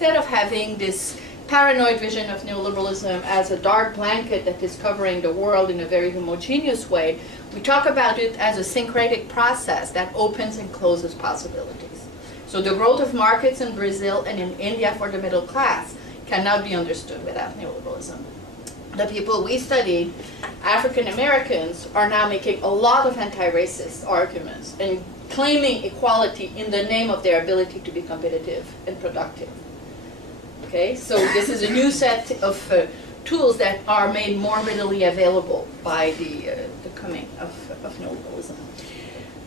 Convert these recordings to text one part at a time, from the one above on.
Instead of having this paranoid vision of neoliberalism as a dark blanket that is covering the world in a very homogeneous way, we talk about it as a syncretic process that opens and closes possibilities. So the growth of markets in Brazil and in India for the middle class cannot be understood without neoliberalism. The people we studied, African Americans, are now making a lot of anti-racist arguments and claiming equality in the name of their ability to be competitive and productive. Okay, so this is a new set of tools that are made more readily available by the coming of neoliberalism.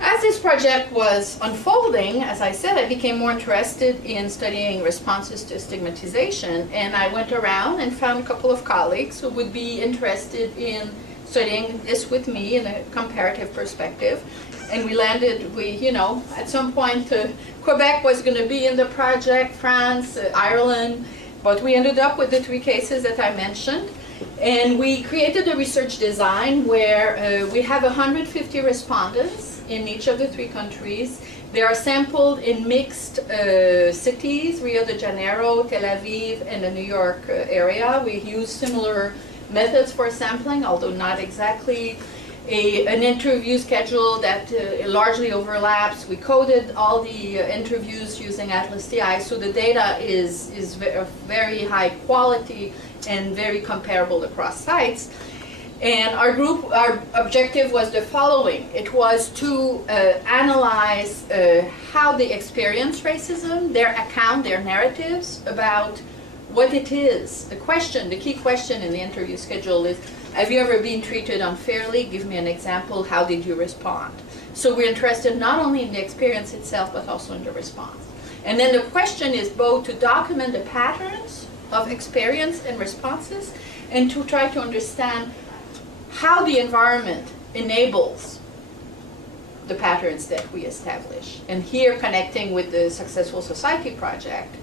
As this project was unfolding, as I said, I became more interested in studying responses to stigmatization, and I went around and found a couple of colleagues who would be interested in studying this with me in a comparative perspective. And we landed, at some point, Quebec was going to be in the project, France, Ireland, but we ended up with the 3 cases that I mentioned. And we created a research design where we have 150 respondents in each of the 3 countries. They are sampled in mixed cities, Rio de Janeiro, Tel Aviv, and the New York area. We use similar methods for sampling, although not exactly an interview schedule that largely overlaps. We coded all the interviews using Atlas TI, so the data is of very high quality and very comparable across sites. And our objective was the following. It was to analyze how they experience racism, their account, their narratives about what it is. The key question in the interview schedule is, have you ever been treated unfairly? Give me an example. How did you respond? So we're interested not only in the experience itself, but also in the response. And then the question is both to document the patterns of experience and responses, and to try to understand how the environment enables the patterns that we establish. And here, connecting with the Successful Society Project,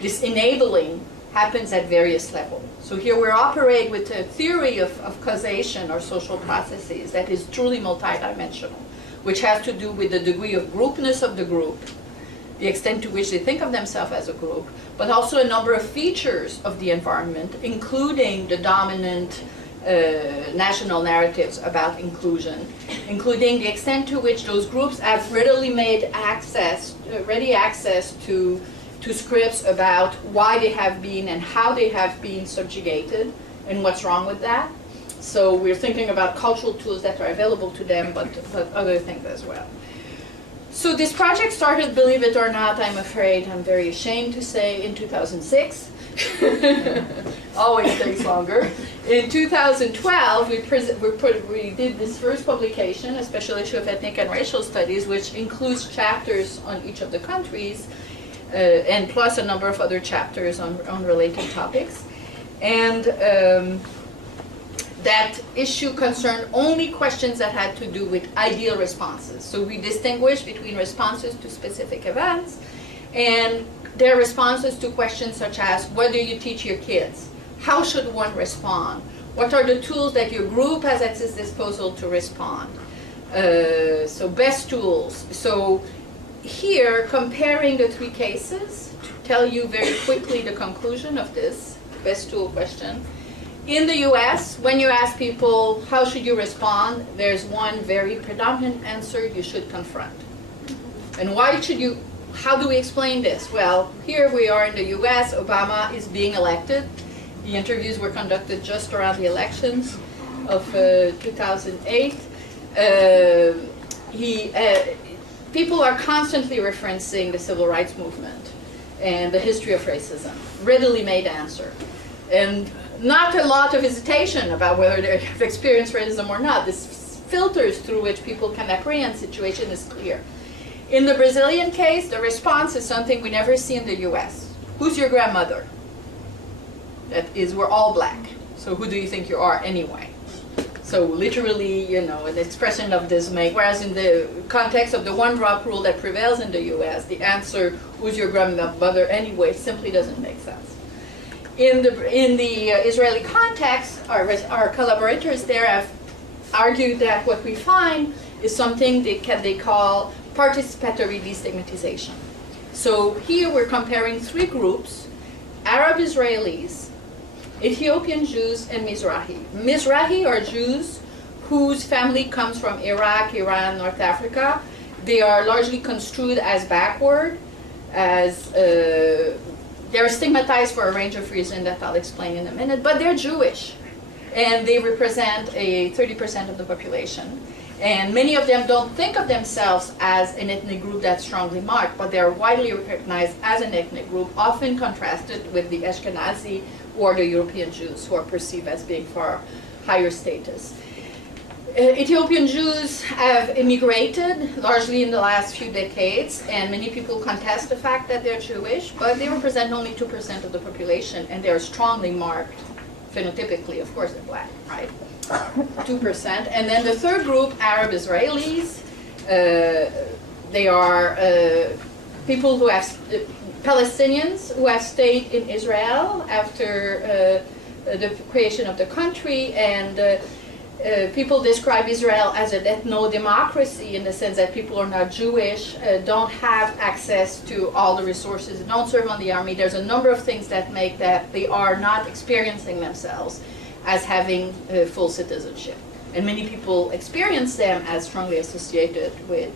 this enabling happens at various levels. So here we operate with a theory of causation or social processes that is truly multidimensional, which has to do with the degree of groupness of the group, the extent to which they think of themselves as a group, but also a number of features of the environment, including the dominant national narratives about inclusion, including the extent to which those groups have ready access to scripts about why they have been and how they have been subjugated and what's wrong with that. So we're thinking about cultural tools that are available to them, but other things as well. So this project started, believe it or not, I'm afraid, I'm very ashamed to say, in 2006. Always takes longer. In 2012, we did this first publication, a special issue of ethnic and racial studies, which includes chapters on each of the countries, and plus a number of other chapters on related topics. And that issue concerned only questions that had to do with ideal responses. So we distinguish between responses to specific events and their responses to questions such as, what do you teach your kids? How should one respond? What are the tools that your group has at its disposal to respond? So best tools. So here, comparing the 3 cases, to tell you very quickly the conclusion of this best tool question. In the US, when you ask people, how should you respond? There's one very predominant answer: you should confront. And why should you? How do we explain this? Well, here we are in the US, Obama is being elected. The interviews were conducted just around the elections of 2008. People are constantly referencing the civil rights movement and the history of racism. Readily made answer. And not a lot of hesitation about whether they have experienced racism or not. This filters through which people can apprehend the situation is clear. In the Brazilian case, the response is something we never see in the US. Who's your grandmother? That is, we're all black. So who do you think you are anyway? So literally, an expression of this whereas in the context of the one-drop rule that prevails in the US, the answer, who's your grandmother anyway, simply doesn't make sense. In the Israeli context, our collaborators there have argued that what we find is something they call participatory destigmatization. So here we're comparing 3 groups Arab Israelis, Ethiopian Jews, and Mizrahi. Mizrahi are Jews whose family comes from Iraq, Iran, North Africa. They are largely construed as backward, as they're stigmatized for a range of reasons that I'll explain in a minute, but they're Jewish, and they represent 30% of the population. And many of them don't think of themselves as an ethnic group that's strongly marked, but they're widely recognized as an ethnic group, often contrasted with the Ashkenazi or the European Jews, who are perceived as being far higher status. Ethiopian Jews have immigrated largely in the last few decades, and many people contest the fact that they're Jewish, but they represent only 2% of the population, and they're strongly marked phenotypically. Of course, they're black, right? 2%. And then the third group, Arab Israelis, they are people who have, Palestinians who have stayed in Israel after the creation of the country, and people describe Israel as an ethno-democracy in the sense that people are not Jewish, don't have access to all the resources, don't serve on the army. There's a number of things that make that they are not experiencing themselves as having full citizenship. And many people experience them as strongly associated with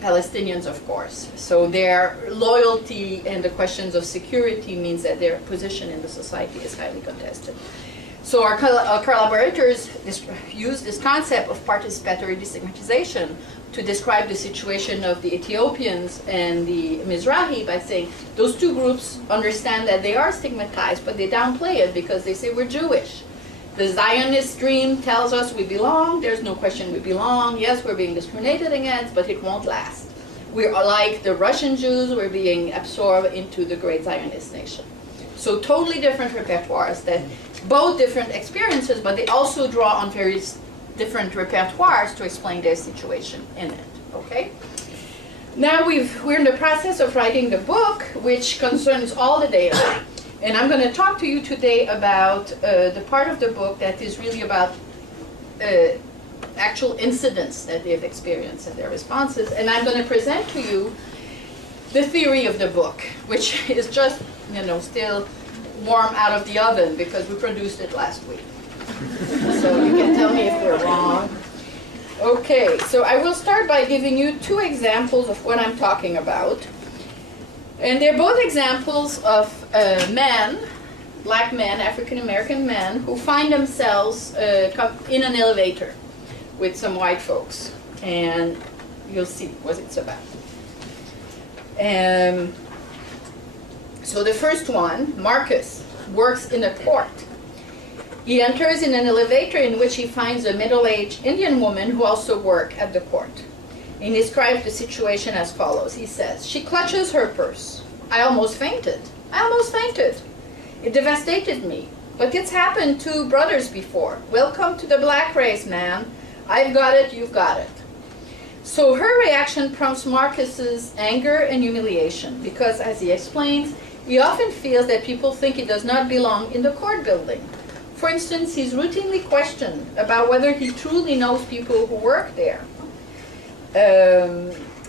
Palestinians, of course. So their loyalty and the questions of security means that their position in the society is highly contested. So our collaborators use this concept of participatory destigmatization to describe the situation of the Ethiopians and the Mizrahi by saying those two groups understand that they are stigmatized, but they downplay it because they say we're Jewish. The Zionist dream tells us we belong. There's no question we belong. Yes, we're being discriminated against, but it won't last. We're like the Russian Jews, we're being absorbed into the great Zionist nation. So totally different repertoires, that both different experiences, but they also draw on various different repertoires to explain their situation in it, okay? Now we're in the process of writing the book, which concerns all the data. And I'm going to talk to you today about the part of the book that is really about actual incidents that they've experienced and their responses. And I'm going to present to you the theory of the book, which is just, still warm out of the oven because we produced it last week. So you can tell me if we're wrong. Okay, so I will start by giving you two examples of what I'm talking about. And they're both examples of men, black men, African-American men, who find themselves in an elevator with some white folks. And you'll see what it's about. So the first one, Marcus, works in a court. He enters in an elevator in which he finds a middle-aged Indian woman who also works at the court. He describes the situation as follows. He says, "She clutches her purse. I almost fainted. It devastated me. But it's happened to brothers before. Welcome to the black race, man. I've got it, you've got it." So her reaction prompts Marcus's anger and humiliation because, as he explains, he often feels that people think he does not belong in the court building. For instance, he's routinely questioned about whether he truly knows people who work there.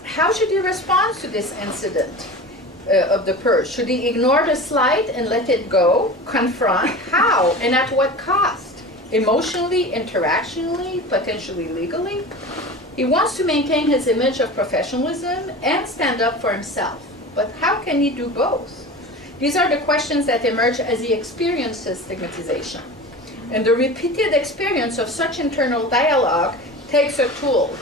How should he respond to this incident of the purse? Should he ignore the slight and let it go? Confront? How? And at what cost? Emotionally, interactionally, potentially legally? He wants to maintain his image of professionalism and stand up for himself. But how can he do both? These are the questions that emerge as he experiences stigmatization. And the repeated experience of such internal dialogue takes a toll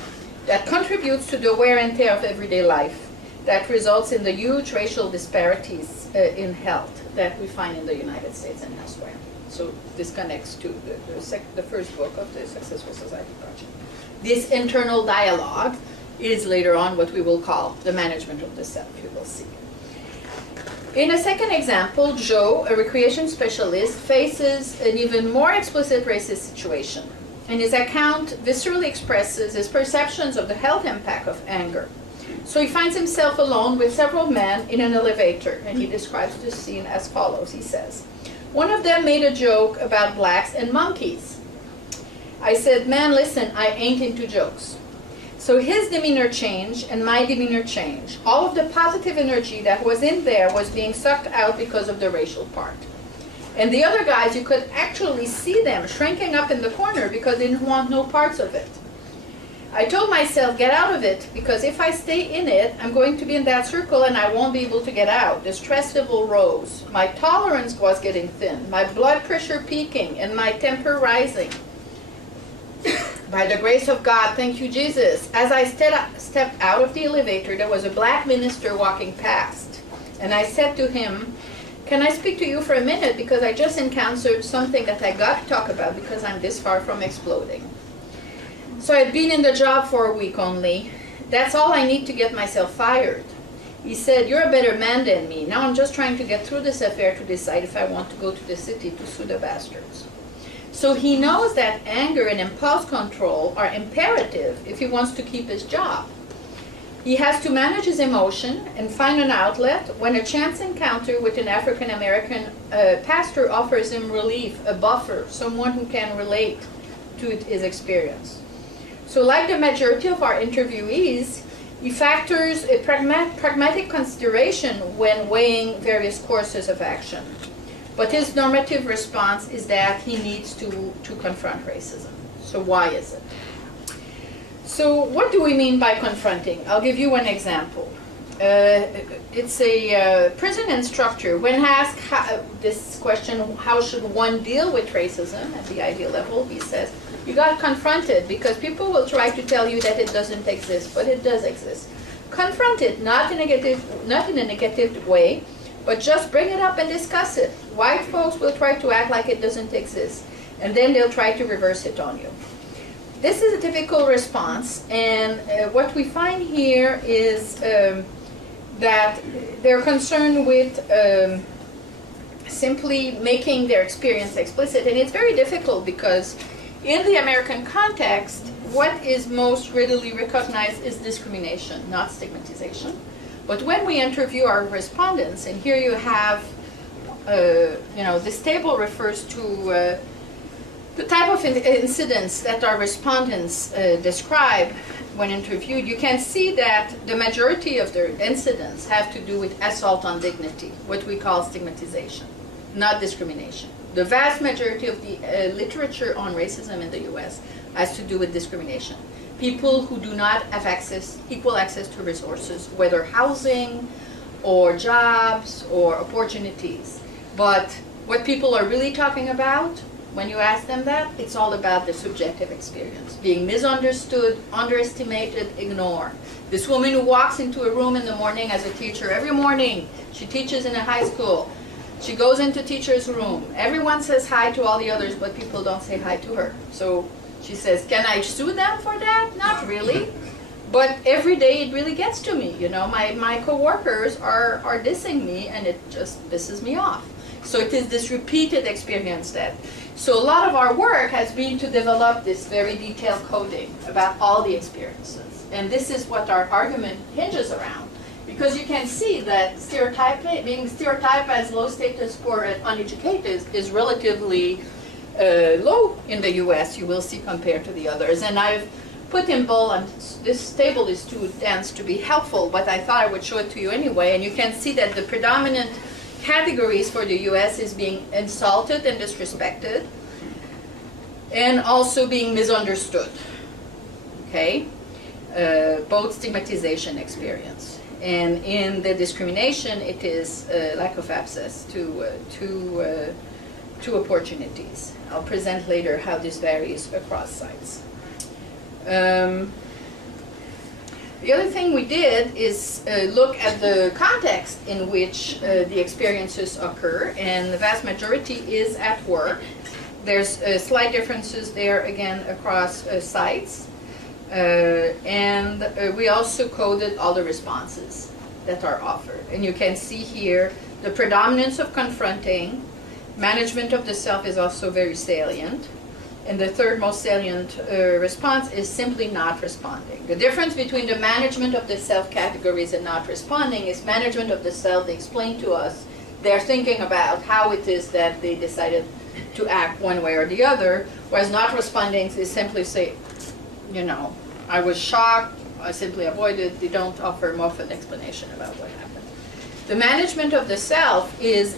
that contributes to the wear and tear of everyday life that results in the huge racial disparities in health that we find in the United States and elsewhere. So this connects to the first book of the Successful Society Project. This internal dialogue is later on what we will call the management of the self, you will see. In a second example, Joe, a recreation specialist, faces an even more explicit racist situation. And his account viscerally expresses his perceptions of the health impact of anger. So he finds himself alone with several men in an elevator, and he describes this scene as follows. He says, "One of them made a joke about blacks and monkeys. I said, 'Man, listen, I ain't into jokes.' So his demeanor changed and my demeanor changed. All of the positive energy that was in there was being sucked out because of the racial part. And the other guys, you could actually see them shrinking up in the corner because they didn't want no parts of it. I told myself, get out of it, because if I stay in it, I'm going to be in that circle and I won't be able to get out. The stress level rose. My tolerance was getting thin. My blood pressure peaking and my temper rising. By the grace of God, thank you, Jesus. As I stepped out of the elevator, there was a black minister walking past. And I said to him, can I speak to you for a minute? Because I just encountered something that I got to talk about because I'm this far from exploding. So I'd been in the job for a week only. That's all I need to get myself fired. He said, you're a better man than me. Now I'm just trying to get through this affair to decide if I want to go to the city to sue the bastards. So he knows that anger and impulse control are imperative if he wants to keep his job. He has to manage his emotion and find an outlet when a chance encounter with an African-American pastor offers him relief, a buffer, someone who can relate to his experience. So like the majority of our interviewees, he factors a pragmatic consideration when weighing various courses of action. But his normative response is that he needs to confront racism. So why is it? So what do we mean by confronting? I'll give you one example. It's a prison instructor. When asked this question, how should one deal with racism at the ideal level, he says, you got confronted because people will try to tell you that it doesn't exist, but it does exist. Confront it, not in a negative way, but just bring it up and discuss it. White folks will try to act like it doesn't exist, and then they'll try to reverse it on you. This is a typical response, and what we find here is that they're concerned with simply making their experience explicit, and it's very difficult because in the American context, what is most readily recognized is discrimination, not stigmatization. But when we interview our respondents, and here you have, this table refers to the type of incidents that our respondents describe when interviewed, you can see that the majority of their incidents have to do with assault on dignity, what we call stigmatization, not discrimination. The vast majority of the literature on racism in the US has to do with discrimination. People who do not have equal access to resources, whether housing or jobs or opportunities. But what people are really talking about, when you ask them that, it's all about the subjective experience. Being misunderstood, underestimated, ignored. This woman who walks into a room in the morning as a teacher, every morning, she teaches in a high school. She goes into teacher's room. Everyone says hi to all the others, but people don't say hi to her. So she says, can I sue them for that? Not really. But every day it really gets to me. My coworkers are dissing me, and it just pisses me off. So it is this repeated experience that. So a lot of our work has been to develop this very detailed coding about all the experiences. And this is what our argument hinges around. Because you can see that being stereotyped as low status poor and uneducated is relatively low in the US, you will see, compared to the others. And I've put in bold, and this table is too dense to be helpful, but I thought I would show it to you anyway. And you can see that the predominant categories for the US is being insulted and disrespected, and also being misunderstood. Okay? Both stigmatization experience. And in the discrimination, it is lack of access to opportunities. I'll present later how this varies across sites. The other thing we did is look at the context in which the experiences occur, and the vast majority is at work. There's slight differences there, again, across sites. And we also coded all the responses that are offered. And you can see here the predominance of confronting. Management of the self is also very salient. And the third most salient response is simply not responding. The difference between the management of the self categories and not responding is management of the self. They explain to us, they're thinking about how it is that they decided to act one way or the other, whereas not responding is simply say, I was shocked, I simply avoided. They don't offer more of an explanation about what happened. The management of the self is